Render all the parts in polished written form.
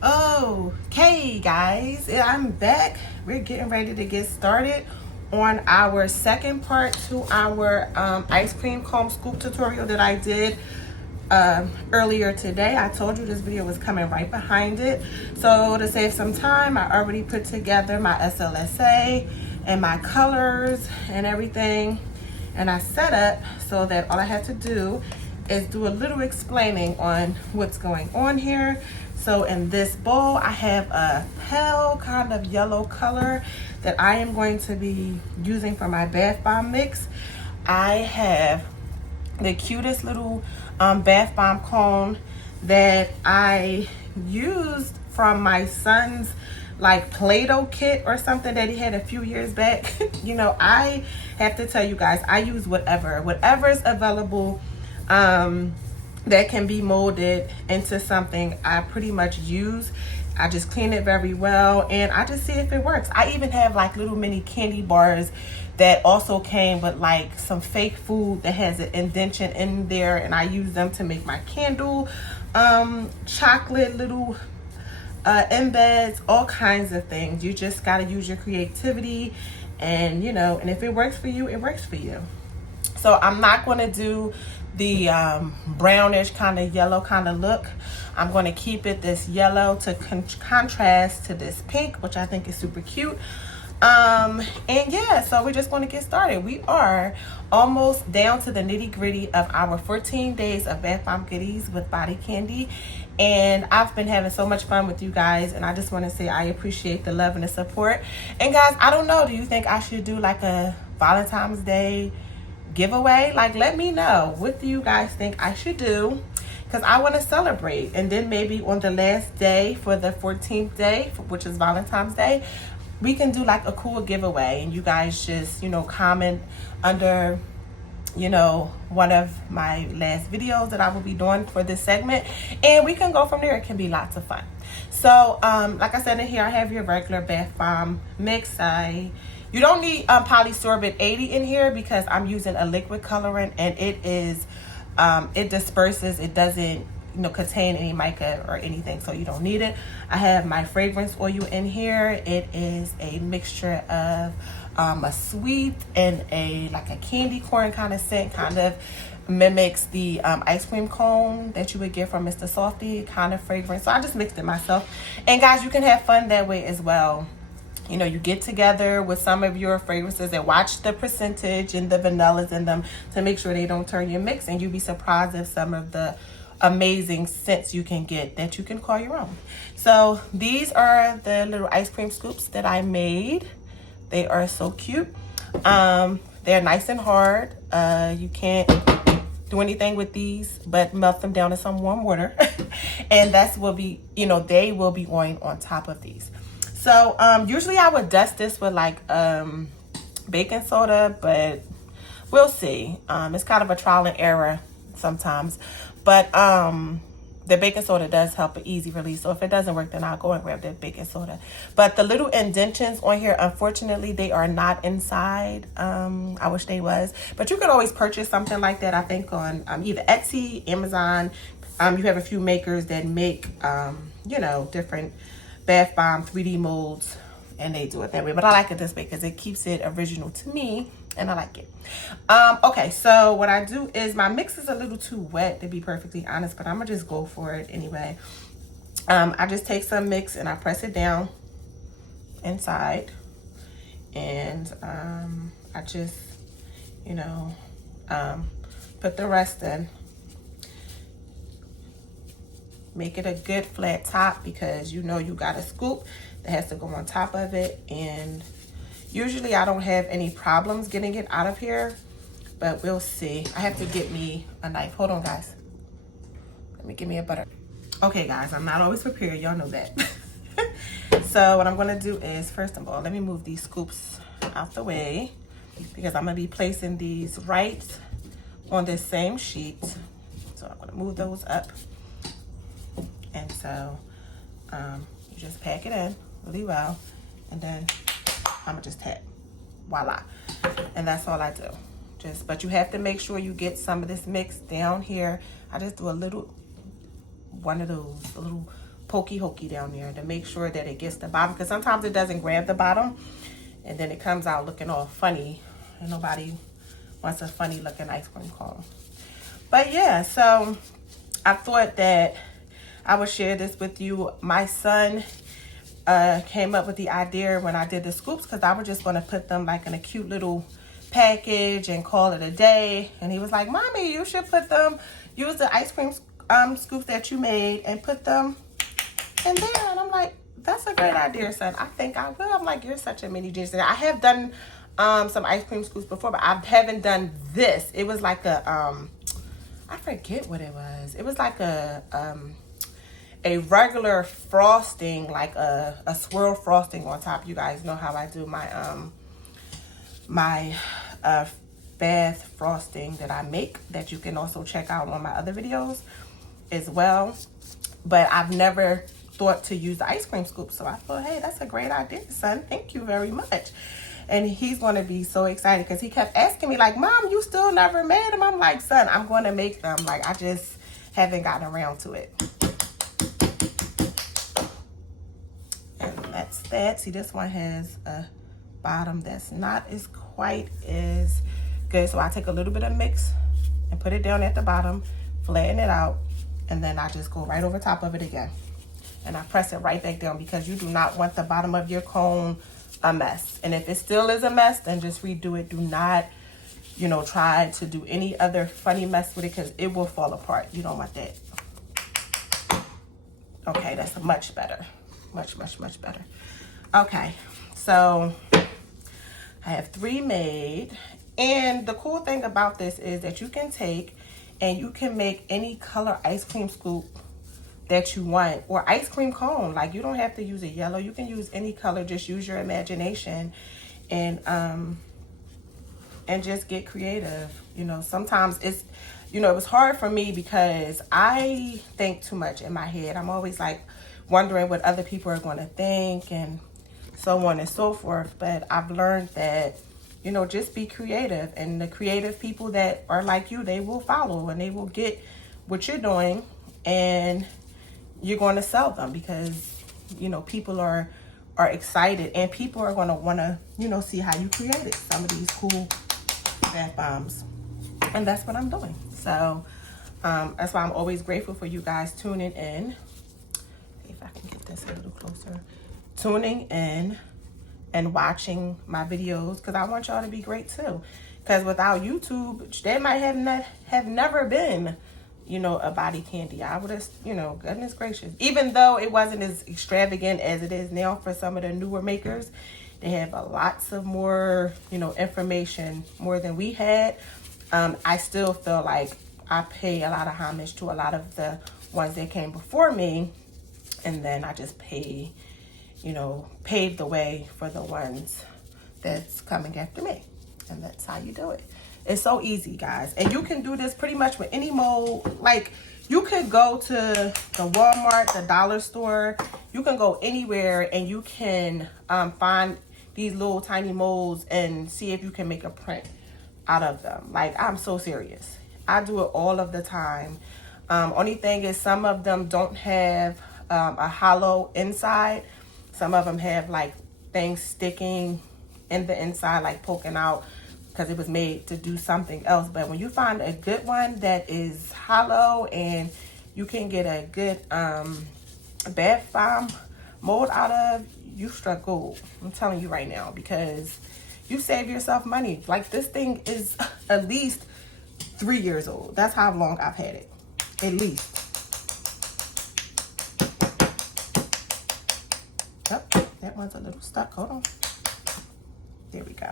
Okay, guys, I'm back. We're getting ready to get started on our second part to our ice cream cone scoop tutorial that I did earlier today. I told you this video was coming right behind it. So to save some time, I already put together my SLSA and my colors and everything. And I set up so that all I had to do is do a little explaining on what's going on here. So in this bowl, I have a pale kind of yellow color that I am going to be using for my bath bomb mix. I have the cutest little bath bomb cone that I used from my son's like Play-Doh kit or something that he had a few years back. You know, I have to tell you guys, I use whatever's available that can be molded into something. I pretty much use. I just clean it very well and I just see if it works. I even have like little mini candy bars that also came with like some fake food that has an indentation in there, and I use them to make my candle chocolate little embeds, all kinds of things. You just got to use your creativity, and you know, and if it works for you, it works for you. So I'm not going to do the brownish kind of yellow kind of look. I'm going to keep it this yellow to contrast to this pink, which I think is super cute. And yeah, so we're just going to get started. We are almost down to the nitty gritty of our 14 days of bath bomb goodies with Body Candy, and I've been having so much fun with you guys, and I just want to say I appreciate the love and the support. And guys, I don't know, do you think I should do like a Valentine's Day giveaway? Like, let me know, what do you guys think I should do? Because I want to celebrate, and then maybe on the last day for the 14th day, which is Valentine's Day, we can do like a cool giveaway, and you guys just, you know, comment under, you know, one of my last videos that I will be doing for this segment, and we can go from there. It can be lots of fun. So like I said, in here I have your regular bath bomb mix. You don't need polysorbate 80 in here because I'm using a liquid colorant, and it is it disperses. It doesn't, you know, contain any mica or anything, so you don't need it. I have my fragrance oil in here. It is a mixture of a sweet and a like a candy corn kind of scent, kind of mimics the ice cream cone that you would get from Mr. Softee kind of fragrance. So I just mixed it myself. And guys, you can have fun that way as well. You know, you get together with some of your fragrances and watch the percentage and the vanillas in them to make sure they don't turn your mix, and you'd be surprised at some of the amazing scents you can get that you can call your own. So these are the little ice cream scoops that I made. They are so cute. They're nice and hard. You can't do anything with these but melt them down in some warm water. And that's will be, you know, they will be going on top of these. So usually I would dust this with like baking soda, but we'll see. It's kind of a trial and error sometimes, but the baking soda does help an easy release. So if it doesn't work, then I'll go and grab the baking soda. But the little indentions on here, unfortunately, they are not inside. I wish they was, but you could always purchase something like that, I think, on either Etsy, Amazon. You have a few makers that make you know, different bath bomb 3D molds, and they do it that way, but I like it this way because it keeps it original to me, and I like it. Okay, so what I do is my mix is a little too wet, to be perfectly honest, but I'm gonna just go for it anyway. I just take some mix and I press it down inside, and I just, you know, put the rest in. Make it a good flat top, because you know you got a scoop that has to go on top of it, and usually I don't have any problems getting it out of here, but we'll see. I have to get me a knife. Hold on, guys. Let me give me a butter. Okay, guys, I'm not always prepared. Y'all know that. So what I'm gonna do is, first of all, let me move these scoops out the way, because I'm gonna be placing these right on this same sheet. So I'm gonna move those up. And so you just pack it in really well, and then I'm gonna just tap, voila. And that's all I do. But you have to make sure you get some of this mix down here. I just do a little, one of those, a little pokey hokey down there to make sure that it gets the bottom, because sometimes it doesn't grab the bottom and then it comes out looking all funny, and nobody wants a funny looking ice cream cone. But yeah, so I thought that I would share this with you. My son came up with the idea when I did the scoops, because I was just going to put them like in a cute little package and call it a day. And he was like, Mommy, you should put them, use the ice cream scoops that you made and put them in there. And I'm like, that's a great idea, son. I think I will. I'm like, you're such a mini genius. I have done some ice cream scoops before, but I haven't done this. It was like a I forget what it was. It was like a regular frosting, like a swirl frosting on top. You guys know how I do my bath frosting that I make, that you can also check out on my other videos as well. But I've never thought to use the ice cream scoop, so I thought, hey, that's a great idea, son. Thank you very much. And he's going to be so excited, because he kept asking me like, Mom, you still never made them? I'm like, son, I'm going to make them. Like, I just haven't gotten around to it. And that's that. See, this one has a bottom that's not as quite as good. So I take a little bit of mix and put it down at the bottom, flatten it out, and then I just go right over top of it again. And I press it right back down, because you do not want the bottom of your cone a mess. And if it still is a mess, then just redo it. Do not, try to do any other funny mess with it, because it will fall apart. You don't want that. Okay, that's much better. Much, much, much better. Okay, so I have 3 made. And the cool thing about this is that you can take and you can make any color ice cream scoop that you want, or ice cream cone. Like, you don't have to use a yellow. You can use any color. Just use your imagination and just get creative. Sometimes it's, it was hard for me because I think too much in my head. I'm always like wondering what other people are going to think and so on and so forth. But I've learned that, just be creative, and the creative people that are like you, they will follow and they will get what you're doing, and you're going to sell them, because, people are excited, and people are going to want to, see how you created some of these cool bath bombs. And that's what I'm doing. So that's why I'm always grateful for you guys tuning in. If I can get this a little closer. Tuning in and watching my videos, because I want y'all to be great too. Because without YouTube, there might have never been, a body candy. I would have, goodness gracious. Even though it wasn't as extravagant as it is now for some of the newer makers, they have lots of more, information, more than we had. I still feel like I pay a lot of homage to a lot of the ones that came before me, and then I just paved the way for the ones that's coming after me. And that's how you do it. It's so easy, guys. And you can do this pretty much with any mold. Like, you could go to the Walmart, the dollar store. You can go anywhere and you can find these little tiny molds and see if you can make a print out of them. Like, I'm so serious. I do it all of the time. Only thing is, some of them don't have a hollow inside. Some of them have like things sticking in the inside, like poking out, because it was made to do something else. But when you find a good one that is hollow and you can get a good bath bomb mold out of, you struck gold. I'm telling you right now, because you save yourself money. Like, this thing is at least 3 years old. That's how long I've had it, at least. Oh, that one's a little stuck. Hold on. There we go.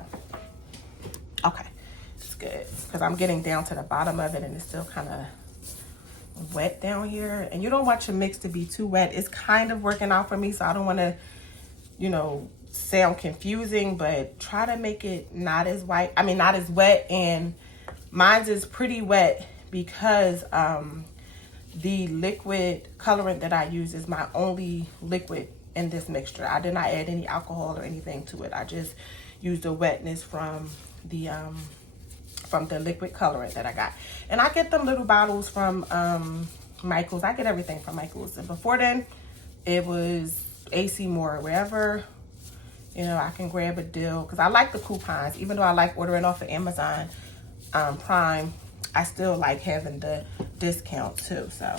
Okay, it's good, because I'm getting down to the bottom of it and it's still kind of wet down here. And you don't want your mix to be too wet. It's kind of working out for me, so I don't want to, sound confusing, but try to make it not as white. I mean, not as wet. And mine's is pretty wet because the liquid colorant that I use is my only liquid in this mixture. I did not add any alcohol or anything to it. I just used the wetness from the liquid colorant that I got. And I get them little bottles from Michael's. I get everything from Michael's. And before then, it was AC Moore, wherever, you know, I can grab a deal. Because I like the coupons. Even though I like ordering off of Amazon Prime, I still like having the discount too. So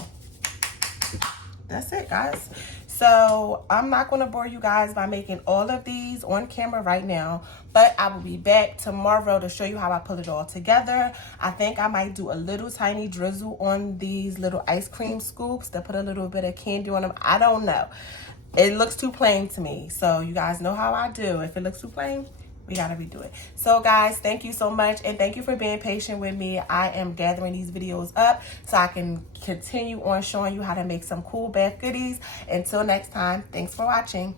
that's it, guys. So I'm not going to bore you guys by making all of these on camera right now, but I will be back tomorrow to show you how I put it all together. I think I might do a little tiny drizzle on these little ice cream scoops to put a little bit of candy on them. I don't know. It looks too plain to me. So you guys know how I do. If it looks too plain, we gotta redo it. So guys, thank you so much, and thank you for being patient with me. I am gathering these videos up so I can continue on showing you how to make some cool bath goodies. Until next time, thanks for watching.